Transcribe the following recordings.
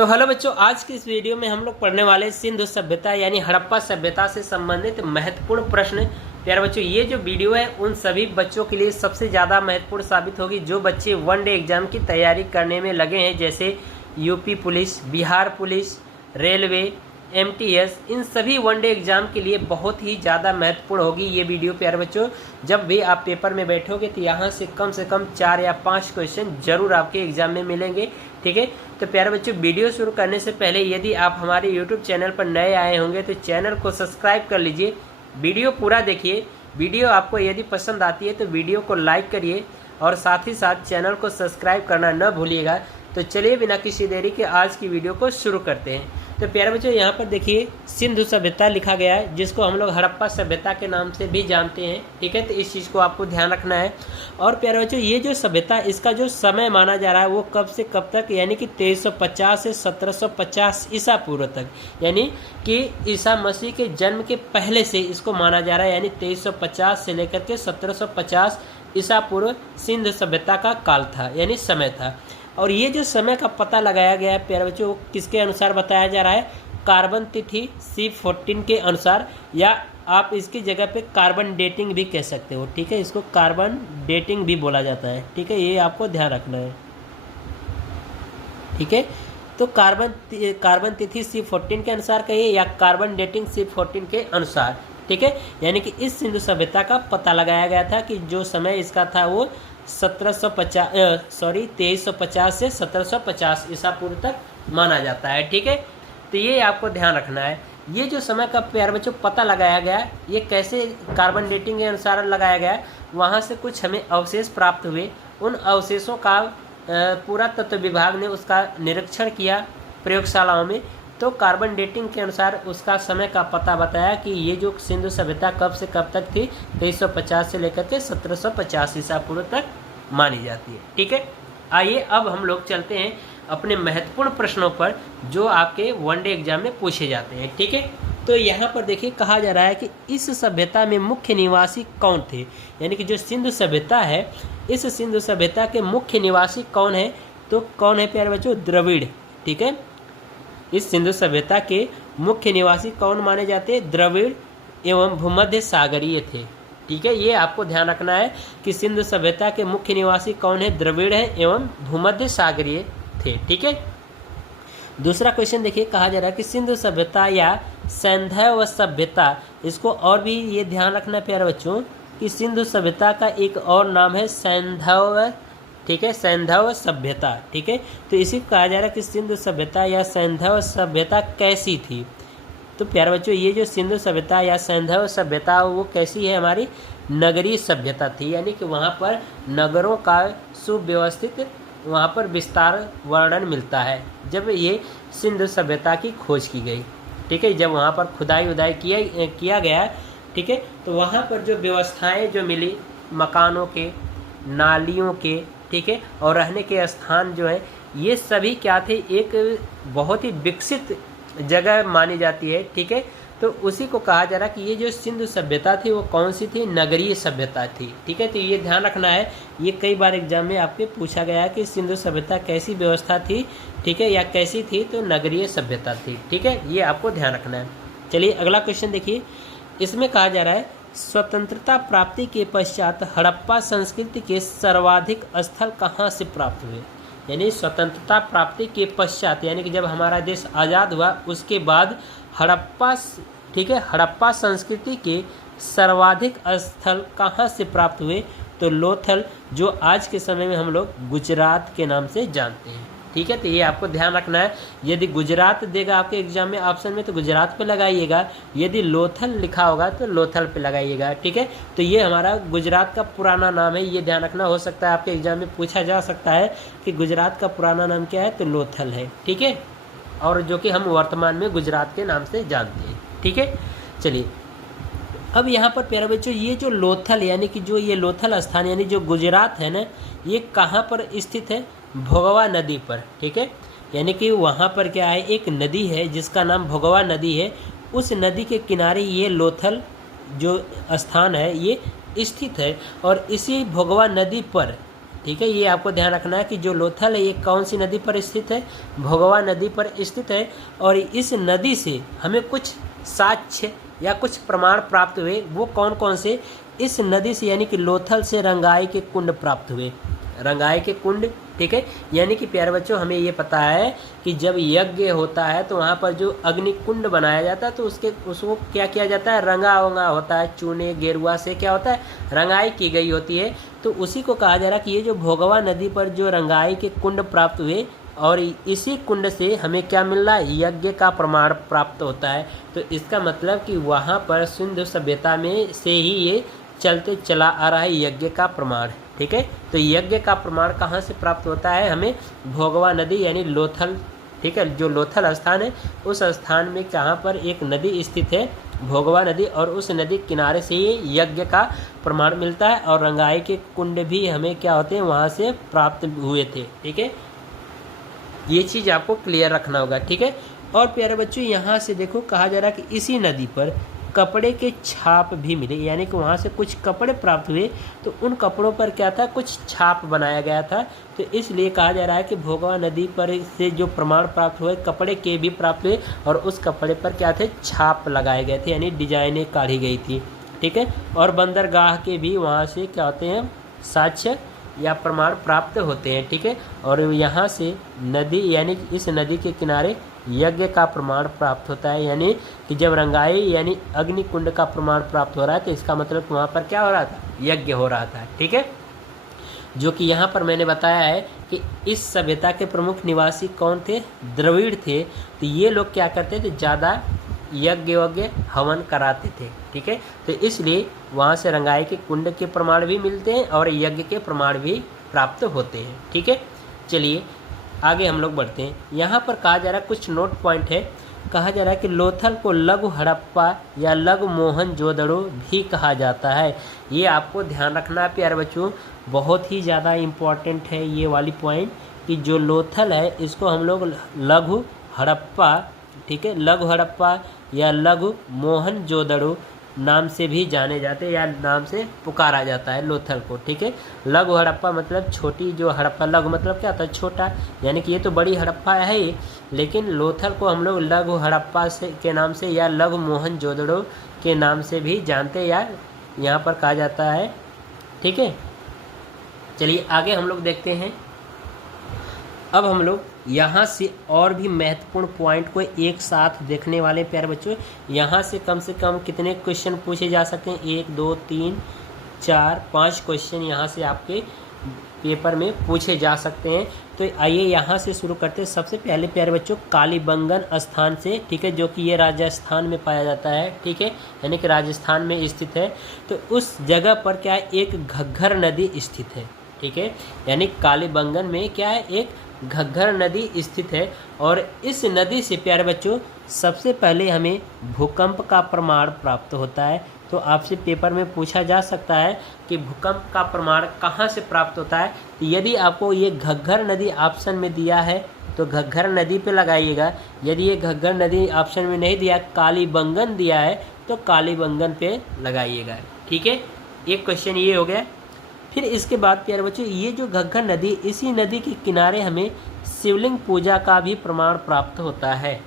तो हेलो बच्चों, आज की इस वीडियो में हम लोग पढ़ने वाले सिंधु सभ्यता यानी हड़प्पा सभ्यता से संबंधित महत्वपूर्ण प्रश्न। प्यारे बच्चों, ये जो वीडियो है उन सभी बच्चों के लिए सबसे ज़्यादा महत्वपूर्ण साबित होगी जो बच्चे वनडे एग्जाम की तैयारी करने में लगे हैं, जैसे UP police, Bihar police, railway, MTS। इन सभी वनडे एग्जाम के लिए बहुत ही ज़्यादा महत्वपूर्ण होगी ये वीडियो। प्यारे बच्चों, जब भी आप पेपर में बैठोगे तो यहाँ से कम 4 या 5 क्वेश्चन जरूर आपके एग्जाम में मिलेंगे। ठीक है, तो प्यारे बच्चों, वीडियो शुरू करने से पहले यदि आप हमारे YouTube चैनल पर नए आए होंगे तो चैनल को सब्सक्राइब कर लीजिए, वीडियो पूरा देखिए। वीडियो आपको यदि पसंद आती है तो वीडियो को लाइक करिए और साथ ही साथ चैनल को सब्सक्राइब करना न भूलिएगा। तो चलिए बिना किसी देरी के आज की वीडियो को शुरू करते हैं। तो प्यारे बच्चों, यहाँ पर देखिए सिंधु सभ्यता लिखा गया है, जिसको हम लोग हड़प्पा सभ्यता के नाम से भी जानते हैं। ठीक है, तो इस चीज़ को आपको ध्यान रखना है। और प्यारे बच्चों, ये जो सभ्यता, इसका जो समय माना जा रहा है वो कब से कब तक, यानी कि 2350 से 1750 ईसा पूर्व तक, यानी कि ईसा मसीह के जन्म के पहले से इसको माना जा रहा है। यानी 2350 से लेकर के 1750 ईसा पूर्व सिंधु सभ्यता का काल था, यानी समय था। और ये जो समय का पता लगाया गया है प्यारे बच्चों, वो किसके अनुसार बताया जा रहा है? कार्बन तिथि C14 के अनुसार, या आप इसकी जगह पे कार्बन डेटिंग भी कह सकते हो। ठीक है, इसको कार्बन डेटिंग भी बोला जाता है। ठीक है, ये आपको ध्यान रखना है। ठीक है, तो कार्बन तिथि C14 के अनुसार कहिए या कार्बन डेटिंग C14 के अनुसार। ठीक है, यानी कि इस सिंधु सभ्यता का पता लगाया गया था कि जो समय इसका था वो 2350 से 1750 ईसा पूर्व तक माना जाता है। ठीक है, तो ये आपको ध्यान रखना है। ये जो समय का प्यारे बच्चों पता लगाया गया, ये कैसे कार्बन डेटिंग के अनुसार लगाया गया? वहाँ से कुछ हमें अवशेष प्राप्त हुए। उन अवशेषों का पुरातत्व विभाग ने उसका निरीक्षण किया प्रयोगशालाओं में, तो कार्बन डेटिंग के अनुसार उसका समय का पता बताया कि ये जो सिंधु सभ्यता कब से कब तक थी, 2350 से लेकर के 1750 ईसा पूर्व तक मानी जाती है। ठीक है, आइए अब हम लोग चलते हैं अपने महत्वपूर्ण प्रश्नों पर जो आपके वनडे एग्जाम में पूछे जाते हैं। ठीक है, तो यहाँ पर देखिए कहा जा रहा है कि इस सभ्यता में मुख्य निवासी कौन थे, यानी कि जो सिंधु सभ्यता है, इस सिंधु सभ्यता के मुख्य निवासी कौन है? तो कौन है प्यारे बच्चों? द्रविड़। ठीक है, इस सिंधु सभ्यता के मुख्य निवासी कौन माने जाते हैं? द्रविड़ एवं भूमध्य सागरीय थे। ठीक है, ये आपको ध्यान रखना है कि सिंधु सभ्यता के मुख्य निवासी कौन है? द्रविड़ है एवं भूमध्य सागरीय थे। ठीक है, दूसरा क्वेश्चन देखिए, कहा जा रहा है कि सिंधु सभ्यता या सैंधव सभ्यता, इसको और भी ये ध्यान रखना प्यारे बच्चों कि सिंधु सभ्यता का एक और नाम है सैंधव। ठीक है, सैंधव सभ्यता। ठीक है, तो इसी को कहा जा रहा है कि सिंधु सभ्यता या सैंधव सभ्यता कैसी थी? तो प्यारे बच्चों, ये जो सिंधु सभ्यता या सैंधव सभ्यता वो कैसी है? हमारी नगरीय सभ्यता थी, यानी कि वहाँ पर नगरों का सुव्यवस्थित वहाँ पर विस्तार वर्णन मिलता है जब ये सिंधु सभ्यता की खोज की गई। ठीक है, जब वहाँ पर खुदाई उदाई किया गया। ठीक है, तो वहाँ पर जो व्यवस्थाएं जो मिली, मकानों के, नालियों के, ठीक है, और रहने के स्थान जो है, ये सभी क्या थे? एक बहुत ही विकसित जगह मानी जाती है। ठीक है, तो उसी को कहा जा रहा है कि ये जो सिंधु सभ्यता थी वो कौन सी थी? नगरीय सभ्यता थी। ठीक है, तो ये ध्यान रखना है। ये कई बार एग्जाम में आपके पूछा गया है कि सिंधु सभ्यता कैसी व्यवस्था थी, ठीक है, या कैसी थी? तो नगरीय सभ्यता थी। ठीक है, ये आपको ध्यान रखना है। चलिए अगला क्वेश्चन देखिए, इसमें कहा जा रहा है स्वतंत्रता प्राप्ति के पश्चात हड़प्पा संस्कृति के सर्वाधिक स्थल कहाँ से प्राप्त हुए? यानी स्वतंत्रता प्राप्ति के पश्चात, यानी कि जब हमारा देश आज़ाद हुआ उसके बाद हड़प्पा, ठीक है, हड़प्पा संस्कृति के सर्वाधिक स्थल कहाँ से प्राप्त हुए? तो लोथल, जो आज के समय में हम लोग गुजरात के नाम से जानते हैं। ठीक है, तो ये आपको ध्यान रखना है। यदि गुजरात देगा आपके एग्जाम में ऑप्शन में तो गुजरात पे लगाइएगा, यदि लोथल लिखा होगा तो लोथल पे लगाइएगा। ठीक है, तो ये हमारा गुजरात का पुराना नाम है, ये ध्यान रखना। हो सकता है आपके एग्जाम में पूछा जा सकता है कि गुजरात का पुराना नाम क्या है? तो लोथल है। ठीक है, और जो कि हम वर्तमान में गुजरात के नाम से जानते हैं। ठीक है, चलिए अब यहाँ पर प्यारे बच्चों, ये जो लोथल यानी कि जो ये लोथल स्थान यानी जो गुजरात है ना, ये कहाँ पर स्थित है? भोगवा नदी पर। ठीक है, यानी कि वहाँ पर क्या है? एक नदी है जिसका नाम भोगवा नदी है। उस नदी के किनारे ये लोथल जो स्थान है ये स्थित है। और इसी भोगवा नदी पर ठीक है। ये आपको ध्यान रखना है कि जो लोथल है ये कौन सी नदी पर स्थित है, भोगवा नदी पर स्थित है। और इस नदी से हमें कुछ साक्ष्य या कुछ प्रमाण प्राप्त हुए, वो कौन कौन से, इस नदी से यानी कि लोथल से रंगाई के कुंड प्राप्त हुए, रंगाई के कुंड, ठीक है। यानी कि प्यारे बच्चों हमें ये पता है कि जब यज्ञ होता है तो वहाँ पर जो अग्नि कुंड बनाया जाता है तो उसको क्या किया जाता है, रंगा वंगा होता है, चूने गेरुआ से क्या होता है, रंगाई की गई होती है। तो उसी को कहा जा रहा है कि ये जो भोगवा नदी पर जो रंगाई के कुंड प्राप्त हुए और इसी कुंड से हमें क्या मिल रहा है, यज्ञ का प्रमाण प्राप्त होता है। तो इसका मतलब कि वहाँ पर सिंधु सभ्यता में से ही ये चलते चला आ रहा है यज्ञ का प्रमाण, ठीक है। तो यज्ञ का प्रमाण कहाँ से प्राप्त होता है, हमें भोगवा नदी यानी लोथल, ठीक है, जो लोथल स्थान है उस स्थान में कहाँ पर एक नदी स्थित है, भोगवा नदी, और उस नदी किनारे से ही यज्ञ का प्रमाण मिलता है। और रंगाई के कुंड भी हमें क्या होते हैं, वहाँ से प्राप्त हुए थे, ठीक है। ये चीज़ आपको क्लियर रखना होगा, ठीक है। और प्यारे बच्चों यहाँ से देखो कहा जा रहा है कि इसी नदी पर कपड़े के छाप भी मिले, यानी कि वहाँ से कुछ कपड़े प्राप्त हुए, तो उन कपड़ों पर क्या था, कुछ छाप बनाया गया था। तो इसलिए कहा जा रहा है कि भोगवा नदी पर से जो प्रमाण प्राप्त हुए, कपड़े के भी प्राप्त हुए, और उस कपड़े पर क्या थे, छाप लगाए गए थे, यानी डिजाइनें काढ़ी गई थी, ठीक है। और बंदरगाह के भी वहाँ से क्या होते हैं, साक्ष्य या प्रमाण प्राप्त होते हैं, ठीक है। और यहाँ से नदी यानी इस नदी के किनारे यज्ञ का प्रमाण प्राप्त होता है, यानी कि जब रंगाई यानी अग्नि कुंड का प्रमाण प्राप्त हो रहा है तो इसका मतलब वहाँ पर क्या हो रहा था, यज्ञ हो रहा था, ठीक है। जो कि यहाँ पर मैंने बताया है कि इस सभ्यता के प्रमुख निवासी कौन थे, द्रविड़ थे। तो ये लोग क्या करते थे, ज़्यादा यज्ञ हवन कराते थे, ठीक है। तो इसलिए वहाँ से रंगाई के कुंड के प्रमाण भी मिलते हैं और यज्ञ के प्रमाण भी प्राप्त होते हैं, ठीक है। चलिए आगे हम लोग बढ़ते हैं। यहाँ पर कहा जा रहा है, कुछ नोट पॉइंट है, कहा जा रहा है कि लोथल को लघु हड़प्पा या लघु मोहनजोदड़ो भी कहा जाता है। ये आपको ध्यान रखना है प्यारे बच्चों, बहुत ही ज़्यादा इम्पॉर्टेंट है ये वाली पॉइंट, कि जो लोथल है इसको हम लोग लघु हड़प्पा, ठीक है, लघु हड़प्पा या लघु मोहनजोदड़ो नाम से भी जाने जाते हैं या नाम से पुकारा जाता है लोथल को, ठीक है। लघु हड़प्पा मतलब छोटी जो हड़प्पा, लघु मतलब क्या होता है, छोटा, यानी कि ये तो बड़ी हड़प्पा है ही, लेकिन लोथल को हम लोग लघु हड़प्पा से के नाम से या लघु मोहनजोदड़ो के नाम से भी जानते या यहाँ पर कहा जाता है, ठीक है। चलिए आगे हम लोग देखते हैं। अब हम लोग यहाँ से और भी महत्वपूर्ण पॉइंट को एक साथ देखने वाले प्यारे बच्चों। यहाँ से कम कितने क्वेश्चन पूछे जा सकते हैं, 1 2 3 4 5 क्वेश्चन यहाँ से आपके पेपर में पूछे जा सकते हैं। तो आइए यहाँ से शुरू करते हैं। सबसे पहले प्यारे बच्चों कालीबंगन स्थान से, ठीक है, जो कि ये राजस्थान में पाया जाता है, ठीक है, यानी कि राजस्थान में स्थित है। तो उस जगह पर क्या है, एक घग्घर नदी स्थित है, ठीक है, यानी कालीबंगन में क्या है, एक घग्घर नदी स्थित है। और इस नदी से प्यारे बच्चों सबसे पहले हमें भूकंप का प्रमाण प्राप्त होता है। तो आपसे पेपर में पूछा जा सकता है कि भूकंप का प्रमाण कहाँ से प्राप्त होता है। तो यदि आपको ये घग्घर नदी ऑप्शन में दिया है तो घग्घर नदी पे लगाइएगा। यदि ये घग्घर नदी ऑप्शन में नहीं दिया, कालीबंगन दिया है, तो कालीबंगन पे लगाइएगा, ठीक है। एक क्वेश्चन ये हो गया। फिर इसके बाद प्यारे बच्चों ये जो घग्घर नदी, इसी नदी के किनारे हमें शिवलिंग पूजा का भी प्रमाण प्राप्त होता है।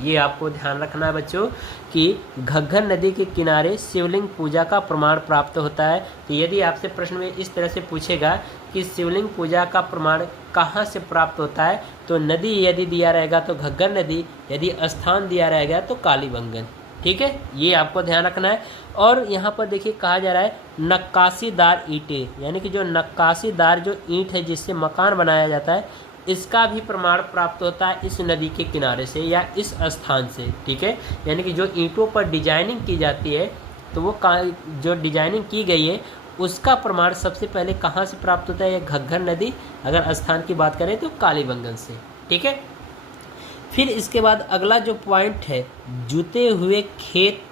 ये आपको ध्यान रखना है बच्चों कि घग्घर नदी के किनारे शिवलिंग पूजा का प्रमाण प्राप्त होता है। तो यदि आपसे प्रश्न में इस तरह से पूछेगा कि शिवलिंग पूजा का प्रमाण कहाँ से प्राप्त होता है, तो नदी यदि दिया रहेगा तो घग्घर नदी, यदि स्थान दिया रहेगा तो कालीबंगन, ठीक है, ये आपको ध्यान रखना है। और यहाँ पर देखिए कहा जा रहा है नक्काशीदार ईंटें, यानी कि जो नक्काशीदार जो ईंट है जिससे मकान बनाया जाता है, इसका भी प्रमाण प्राप्त होता है इस नदी के किनारे से या इस स्थान से, ठीक है। यानी कि जो ईंटों पर डिजाइनिंग की जाती है, तो वो जो डिजाइनिंग की गई है उसका प्रमाण सबसे पहले कहाँ से प्राप्त होता है, ये घग्घर नदी, अगर स्थान की बात करें तो कालीबंगन से, ठीक है। फिर इसके बाद अगला जो पॉइंट है, जुते हुए खेत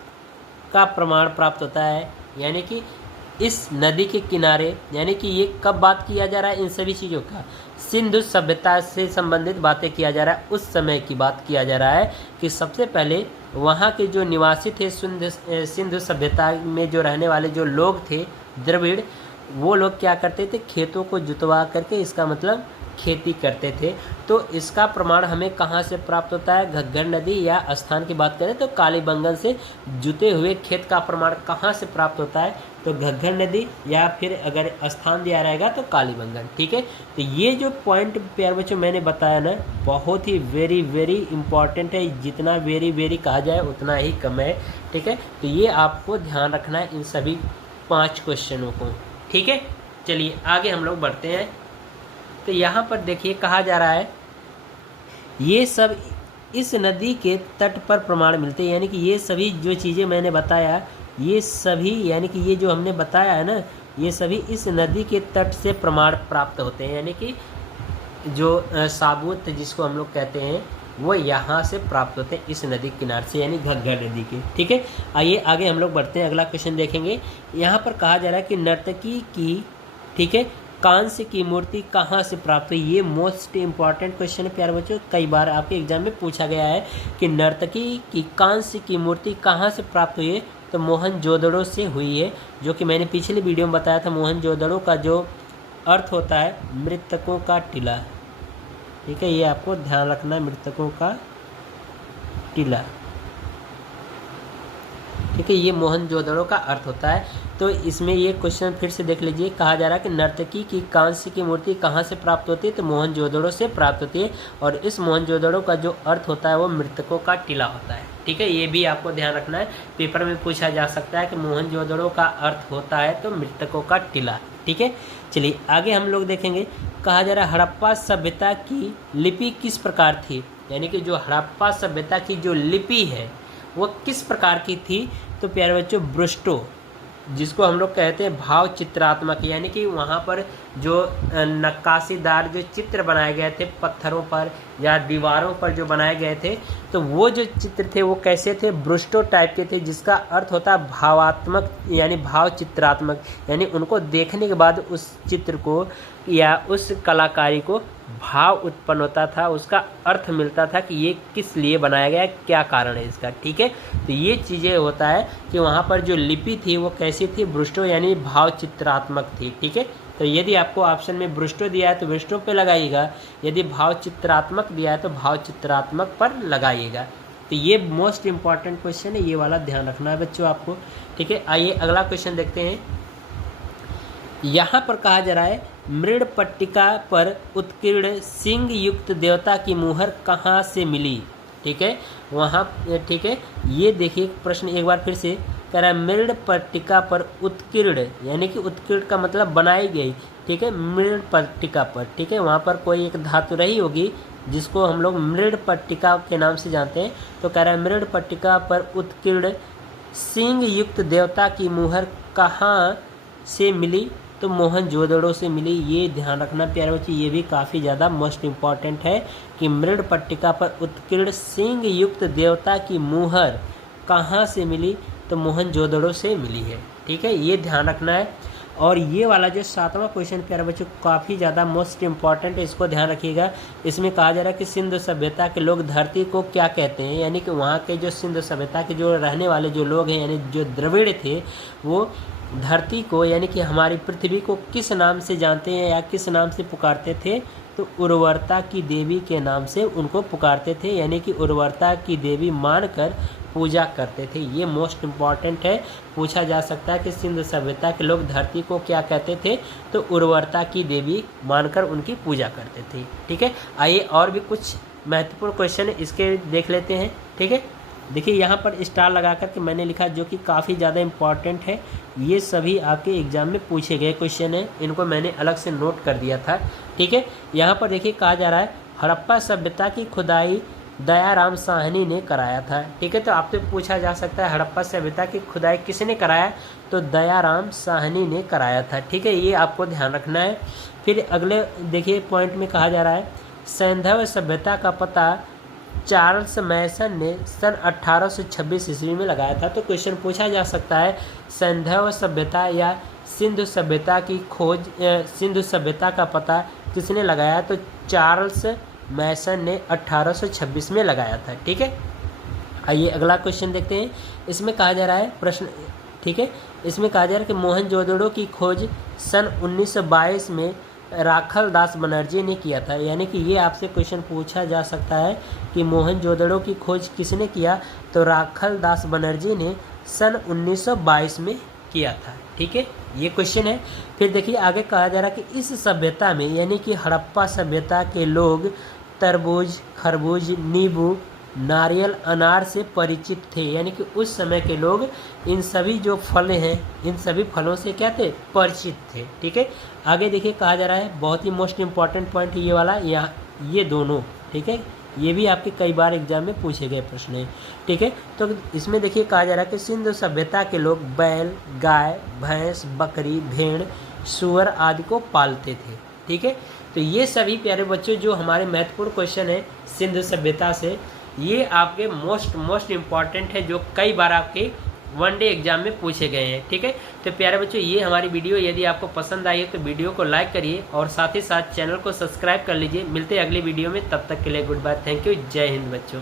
का प्रमाण प्राप्त होता है, यानी कि इस नदी के किनारे, यानी कि ये कब बात किया जा रहा है इन सभी चीज़ों का, सिंधु सभ्यता से संबंधित बातें किया जा रहा है। उस समय की बात किया जा रहा है कि सबसे पहले वहाँ के जो निवासी थे सिंधु सभ्यता में जो रहने वाले जो लोग थे द्रविड़, वो लोग क्या करते थे, खेतों को जुतवा करके, इसका मतलब खेती करते थे। तो इसका प्रमाण हमें कहाँ से प्राप्त होता है, घग्गर नदी, या स्थान की बात करें तो कालीबंगन से जुते हुए खेत का प्रमाण कहाँ से प्राप्त होता है, तो घग्गर नदी, या फिर अगर स्थान दिया रहेगा तो कालीबंगन। ठीक है, तो ये जो पॉइंट प्यारे बच्चों मैंने बताया ना, बहुत ही वेरी वेरी इंपॉर्टेंट है। जितना वेरी वेरी कहा जाए उतना ही कम है। ठीक है, तो ये आपको ध्यान रखना है इन सभी 5 क्वेश्चनों को। ठीक है, चलिए आगे हम लोग बढ़ते हैं। तो यहाँ पर देखिए कहा जा रहा है, ये सब इस नदी के तट पर प्रमाण मिलते हैं, यानी कि ये सभी जो चीज़ें मैंने बताया, ये सभी यानी कि ये जो हमने बताया है ना, ये सभी इस नदी के तट से प्रमाण प्राप्त होते हैं। यानी कि जो साबूत जिसको हम लोग कहते हैं वो यहाँ से प्राप्त होते हैं, इस नदी किनारे से, यानी घग्गर नदी के। ठीक है, आइए आगे हम लोग बढ़ते हैं, अगला क्वेश्चन देखेंगे। यहाँ पर कहा जा रहा है कि नर्तकी की, ठीक है, कांस्य की मूर्ति कहाँ से प्राप्त हुई। ये मोस्ट इंपॉर्टेंट क्वेश्चन है प्यारे बच्चों, कई बार आपके एग्जाम में पूछा गया है कि नर्तकी की कांस्य की मूर्ति कहाँ से प्राप्त हुई है, तो मोहनजोदड़ो से हुई है। जो कि मैंने पिछले वीडियो में बताया था, मोहनजोदड़ो का जो अर्थ होता है मृतकों का टीला। ठीक है, ये आपको ध्यान रखना है, मृतकों का टीला। ठीक है, ये मोहनजोदड़ो का अर्थ होता है। तो इसमें ये क्वेश्चन फिर से देख लीजिए, कहा जा रहा है कि नर्तकी की कांस्य की मूर्ति कहाँ से प्राप्त होती है, तो मोहनजोदड़ो से प्राप्त होती है। और इस मोहनजोदड़ो का जो अर्थ होता है वो मृतकों का टीला होता है। ठीक है, ये भी आपको ध्यान रखना है, पेपर में पूछा जा सकता है कि मोहनजोदड़ो का अर्थ होता है तो मृतकों का टीला। ठीक है, चलिए आगे हम लोग देखेंगे। कहा जा रहा है हड़प्पा सभ्यता की लिपि किस प्रकार थी, यानी कि जो हड़प्पा सभ्यता की जो लिपि है वो किस प्रकार की थी, तो प्यारे बच्चों ब्रुष्टो, जिसको हम लोग कहते हैं भाव चित्रात्मक, यानी कि वहाँ पर जो नक्काशीदार जो चित्र बनाए गए थे पत्थरों पर या दीवारों पर जो बनाए गए थे, तो वो जो चित्र थे वो कैसे थे, ब्रुष्टो टाइप के थे, जिसका अर्थ होता है भावात्मक, यानी भाव चित्रात्मक, यानी उनको देखने के बाद उस चित्र को या उस कलाकारी को भाव उत्पन्न होता था, उसका अर्थ मिलता था कि ये किस लिए बनाया गया, क्या कारण है इसका। ठीक है, तो ये चीज़ें होता है कि वहाँ पर जो लिपि थी वो कैसी थी, ब्रुष्टो यानी भाव चित्रात्मक थी। ठीक है, तो यदि आपको ऑप्शन में ब्रुष्टो दिया है तो ब्रुष्टो पे लगाइएगा, यदि भाव चित्रात्मक दिया है तो भाव चित्रात्मक पर लगाइएगा। तो ये मोस्ट इंपॉर्टेंट क्वेश्चन है, ये वाला ध्यान रखना है बच्चों आपको। ठीक है, आइए अगला क्वेश्चन देखते हैं। यहाँ पर कहा जा रहा है मृड़ पट्टिका पर उत्कीर्ण सिंह युक्त देवता की मुहर कहाँ से मिली। ठीक है, वहाँ, ठीक है, ये देखिए प्रश्न एक बार फिर से कह रहा है मृड़ पट्टिका पर उत्कीर्ण, यानी कि उत्कीर्ण का मतलब बनाई गई। ठीक है, मृड़ पट्टिका पर, ठीक है, वहाँ पर कोई एक धातु रही होगी जिसको हम लोग मृड़ पट्टिका के नाम से जानते हैं। तो कह रहा है मृड़ पट्टिका पर उत्कीर्ण सिंह युक्त देवता की मुहर कहाँ से मिली, तो मोहनजोदड़ो से मिली। ये ध्यान रखना प्यारे बच्चे, ये भी काफ़ी ज़्यादा मोस्ट इम्पॉर्टेंट है कि मृड़ पट्टिका पर उत्कीर्ण सिंह युक्त देवता की मुहर कहाँ से मिली, तो मोहनजोदड़ो से मिली है। ठीक है, ये ध्यान रखना है। और ये वाला जो 7वां क्वेश्चन प्यारे बच्चों काफ़ी ज़्यादा मोस्ट इम्पॉर्टेंट है, इसको ध्यान रखिएगा। इसमें कहा जा रहा है कि सिंधु सभ्यता के लोग धरती को क्या कहते हैं, यानी कि वहाँ के जो सिंधु सभ्यता के जो रहने वाले जो लोग हैं, यानी जो द्रविड़ थे, वो धरती को यानी कि हमारी पृथ्वी को किस नाम से जानते हैं या किस नाम से पुकारते थे, तो उर्वरता की देवी के नाम से उनको पुकारते थे, यानी कि उर्वरता की देवी मानकर पूजा करते थे। ये मोस्ट इम्पॉर्टेंट है, पूछा जा सकता है कि सिंधु सभ्यता के लोग धरती को क्या कहते थे, तो उर्वरता की देवी मानकर उनकी पूजा करते थे। ठीक है, आइए और भी कुछ महत्वपूर्ण क्वेश्चन इसके देख लेते हैं। ठीक है, देखिए यहाँ पर स्टार लगा कर के मैंने लिखा, जो कि काफ़ी ज़्यादा इम्पॉर्टेंट है। ये सभी आपके एग्जाम में पूछे गए क्वेश्चन हैं, इनको मैंने अलग से नोट कर दिया था। ठीक है, यहाँ पर देखिए कहा जा रहा है हड़प्पा सभ्यता की खुदाई दयाराम साहनी ने कराया था। ठीक है, तो आपसे पूछा जा सकता है हड़प्पा सभ्यता की खुदाई किसने कराया, तो दयाराम साहनी ने कराया था। ठीक है, ये आपको ध्यान रखना है। फिर अगले देखिए पॉइंट में कहा जा रहा है सैंधव सभ्यता का पता चार्ल्स मैसन ने सन 1826 ईस्वी में लगाया था। तो क्वेश्चन पूछा जा सकता है सैंधव सभ्यता या सिंधु सभ्यता की खोज, सिंधु सभ्यता का पता किसने लगाया, तो चार्ल्स मैसन ने 1826 में लगाया था। ठीक है, आइए अगला क्वेश्चन देखते हैं। इसमें कहा जा रहा है प्रश्न, ठीक है, इसमें कहा जा रहा है कि मोहनजोदड़ो की खोज सन 1922 में राखल दास बनर्जी ने किया था। यानी कि ये आपसे क्वेश्चन पूछा जा सकता है कि मोहनजोदड़ो की खोज किसने किया, तो राखल दास बनर्जी ने सन 1922 में किया था। ठीक है, ये क्वेश्चन है। फिर देखिए आगे कहा जा रहा है कि इस सभ्यता में यानी कि हड़प्पा सभ्यता के लोग तरबूज, खरबूज, नींबू, नारियल, अनार से परिचित थे। यानी कि उस समय के लोग इन सभी जो फल हैं, इन सभी फलों से क्या थे, परिचित थे। ठीक है, आगे देखिए कहा जा रहा है, बहुत ही मोस्ट इम्पॉर्टेंट पॉइंट ये वाला, यहाँ ये दोनों। ठीक है, ये भी आपके कई बार एग्जाम में पूछे गए प्रश्न है। ठीक है, तो इसमें देखिए कहा जा रहा है कि सिंधु सभ्यता के लोग बैल, गाय, भैंस, बकरी, भेड़, सूअर आदि को पालते थे। ठीक है, तो ये सभी प्यारे बच्चों जो हमारे महत्वपूर्ण क्वेश्चन है सिंधु सभ्यता से, ये आपके मोस्ट इम्पॉर्टेंट है, जो कई बार आपके वनडे एग्जाम में पूछे गए हैं। ठीक है, तो प्यारे बच्चों ये हमारी वीडियो यदि आपको पसंद आई है तो वीडियो को लाइक करिए और साथ ही साथ चैनल को सब्सक्राइब कर लीजिए। मिलते हैं अगली वीडियो में, तब तक के लिए गुड बाय, थैंक यू, जय हिंद बच्चों।